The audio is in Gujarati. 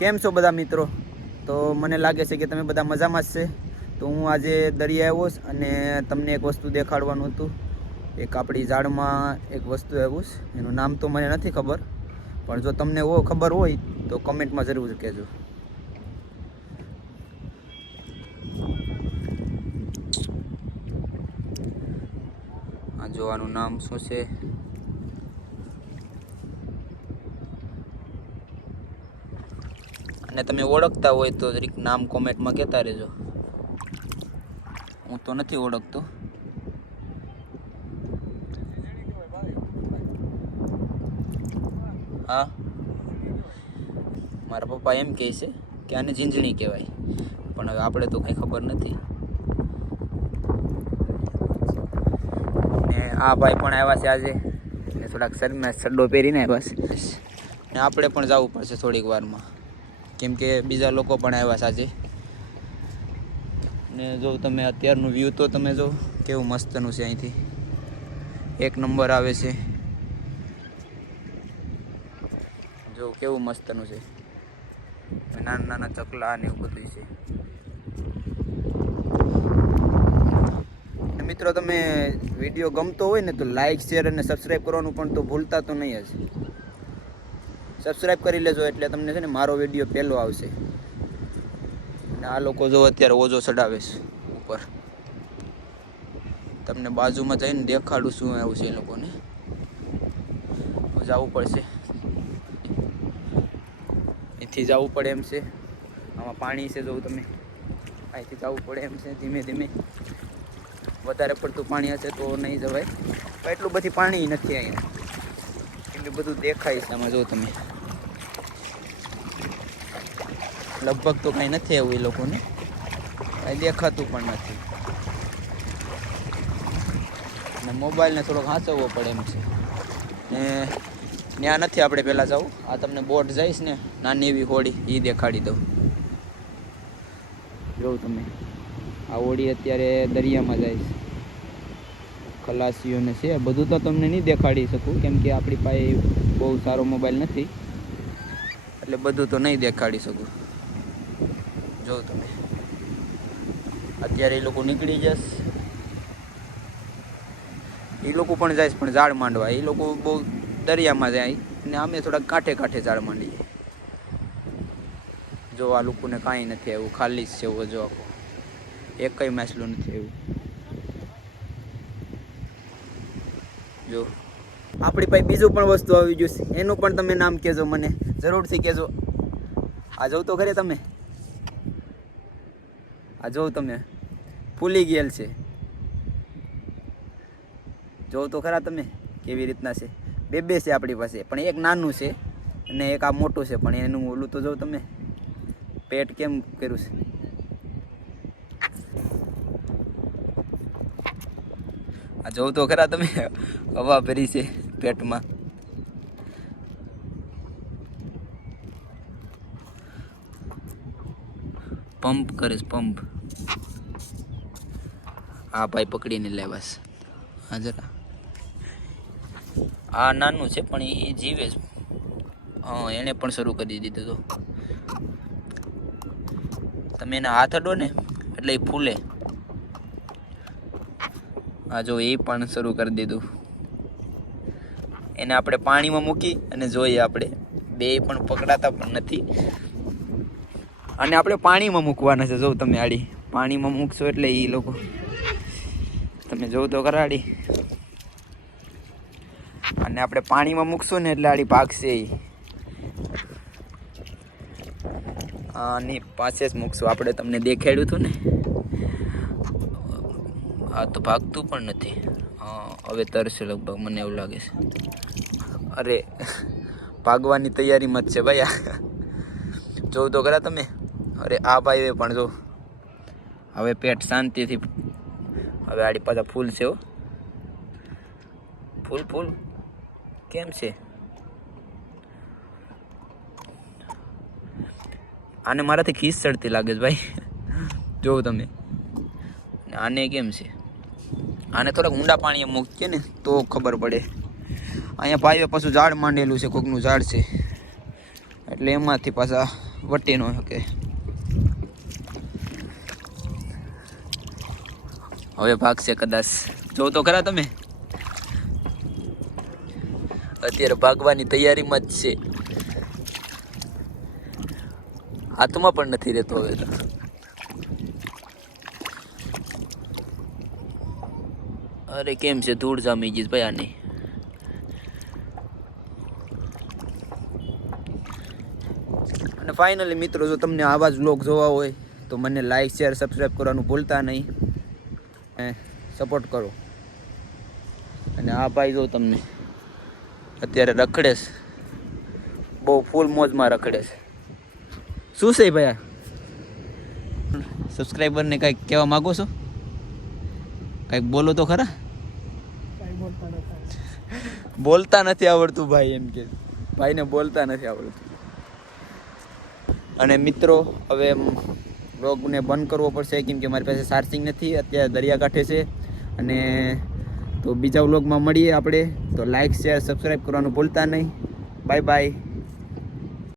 કેમ છો બધા મિત્રો? તો મને લાગે છે કે તમે બધા મજામાં જ છે. તો હું આજે દરિયા આવ્યો અને તમને એક વસ્તુ દેખાડવાનું હતું. એક આપણી ઝાડમાં એક વસ્તુ આવ્યું એનું નામ તો મને નથી ખબર, પણ જો તમને ઓ ખબર હોય તો કમેન્ટમાં જરૂર કહેજો. આ જોવાનું નામ શું છે? અને તમે ઓળખતા હોય તો જરીક નામ કોમેન્ટમાં કહેતા રહેજો. હું તો નથી ઓળખતો. હા. મારા પપ્પા એમ કહે છે કે આને ઝીંઝણી કહેવાય. પણ હવે આપણે તો કંઈ ખબર નથી. ને આ ભાઈ પણ આવ્યા છે આજે. ને થોડાક શરીરમાં સડ્ડો પહેરીને આવ્યા છે. ને આપણે પણ જવું પડશે થોડીક વારમાં. કેમ કે બીજા લોકો પણ આવ્યા સાચે ને જો તમે અત્યારનું વ્યૂ તો તમે જો કેવું મસ્તનું છે અહીંથી. એક નંબર આવે છે. જો કેવું મસ્તનું છે. નાના નાના ચકલા ને એવું બધું છે. મિત્રો તમે વીડિયો ગમતો હોય ને તો લાઇક શેર અને સબસ્ક્રાઈબ કરવાનું પણ તો ભૂલતા તો નહીં જ. સબસ્ક્રાઈબ કરી લેજો એટલે તમને છે ને મારો વીડિયો પહેલો આવશે. અને આ લોકો જો અત્યારે ઓજો ચડાવે છે ઉપર. તમને બાજુમાં જઈને દેખાડું શું આવું છે એ લોકોને. જવું પડશે. અહીંથી જવું પડે એમ છે. આમાં પાણી છે જોવું તમે. અહીંથી જવું પડે એમ છે ધીમે ધીમે. વધારે પડતું પાણી હશે તો નહીં જવાય. એટલું બધી પાણી નથી અહીંયા. કે બધું દેખાય છે આમાં, જો તમે. લગભગ તો કંઈ નથી એવું એ લોકોને. કાંઈ દેખાતું પણ નથી. અને મોબાઈલને થોડોક હાંચવવો પડે એમ છે. ને ત્યાં નથી આપણે પહેલાં જવું. આ તમને બોટ જઈશ ને, નાની એવી હોડી એ દેખાડી દઉં. જોઉં તમે. આ હોડી અત્યારે દરિયામાં જાય છે. ખલાસીઓને છે, બધું તો તમને નહીં દેખાડી શકું, કેમ કે આપણી પાસે બહુ સારો મોબાઈલ નથી. એટલે બધું તો નહીં દેખાડી શકું. જો તમે. અત્યારે એ લોકો નીકળી જશે. એ લોકો પણ જાય પણ ઝાડ માંડવા. એ લોકો બહુ દરિયામાં જાય. ને અમે થોડા કાંઠે કાંઠે ઝાડ માંડીએ. જો આ લોકોને કાંઈ નથી આવ્યું. ખાલી જ છે જો આખો એક કઈ માછલું નથી આવ્યું. જો. આપણી પાસે બીજું પણ વસ્તુ આવી ગયું છે. એનું પણ તમે નામ કહેજો મને. જરૂરથી કહેજો. આ જવું તો ખરે તમે. આ જોઉં તમે. ફૂલી ગયેલ છે. જોઉં તો ખરા તમે કેવી રીતના છે. બે બે છે આપણી પાસે, પણ એક નાનું છે અને એક આ મોટું છે, પણ એનું ઓલું તો જોઉં તમે. પેટ કેમ કર્યું છે? આ જોઉં તો ખરા તમે. હવા ભરી છે પેટમાં. પંપ કરે છે, પંપ. આ ભાઈ પકડીને લેવાસ હા, જરા. આ નાનું છે, પણ એ જીવે છે. હા એણે પણ શરૂ કરી દીધું તો. તમે એના હાથ અડો ને, એટલે એ ફૂલે. આ જો એ પણ શરૂ કરી દીધું. એને આપણે પાણીમાં મૂકી અને જોઈએ આપણે. બે પણ પકડાતા પણ નથી. અને આપણે પાણીમાં મૂકવાના છે. જો તમે આડી પાણીમાં મૂકશો એટલે એ લોકો તમે જોવ તો કરાડી અને આપણે પાણીમાં મૂકશું ને એટલે આડી પાકશે એ અને પાસે જ મૂકશું. આપણે તમને દેખાડ્યું હતું ને? આ તો ભાગતું પણ નથી. હવે તરશે લગભગ મને એવું લાગે છે. અરે, ભાગવાની તૈયારીમાં જ છે ભાઈ આ. જોવું તો ખરા તમે. અરે, આ ભાઈએ પણ જો. હવે પેટ શાંતિથી હવે આડી પાછા ફૂલ છે હો. ફૂલ ફૂલ. કેમ છે? આને મારાથી ખીસ ચડતી લાગે છે ભાઈ. જોવું તમે. આને કેમ છે? આને થોડાક ઊંડા પાણીએ મૂકીએ ને તો ખબર પડે. અહીંયા ભાઈએ પાછું ઝાડ માંડેલું છે, કોકનું ઝાડ છે. એટલે એમાંથી પાછા વટી ન શકે. હવે ભાગશે કદાચ. જો તો ખરા તમે. અત્યારે ભાગવાની તૈયારીમાં જ છે. હાથમાં પણ નથી રહેતો હવે તો. અરે કેમ છે? ધૂળ જામી ગઈ ભાઈ આની. અને ફાઇનલી મિત્રો, જો તમને આવા જ બ્લોગ જોવા હોય, તો મને લાઈક શેર સબસ્ક્રાઈબ કરવાનું ભૂલતા નહીં. સપોર્ટ કરો. અને આ ભાઈ જો તમને અત્યારે રખડે છે. બહુ ફૂલ મોજમાં રખડે છે. શું છે ભાઈ સબસ્ક્રાઈબરને કંઈક કહેવા માગો છો? કંઈક બોલો તો ખરા? બોલતા નથી આવડતું ભાઈ એમ કે. ભાઈને બોલતા નથી આવડતું. અને મિત્રો હવે વ્લોગને બંધ કરવો પડશે કેમ કે મારી પાસે ચાર્જિંગ નથી અત્યારે દરિયાકાંઠે છે. અને તો બીજા વ્લોગમાં મળીએ આપણે. તો લાઇક શેર સબસ્ક્રાઈબ કરવાનું ભૂલતા નહીં. Bye bye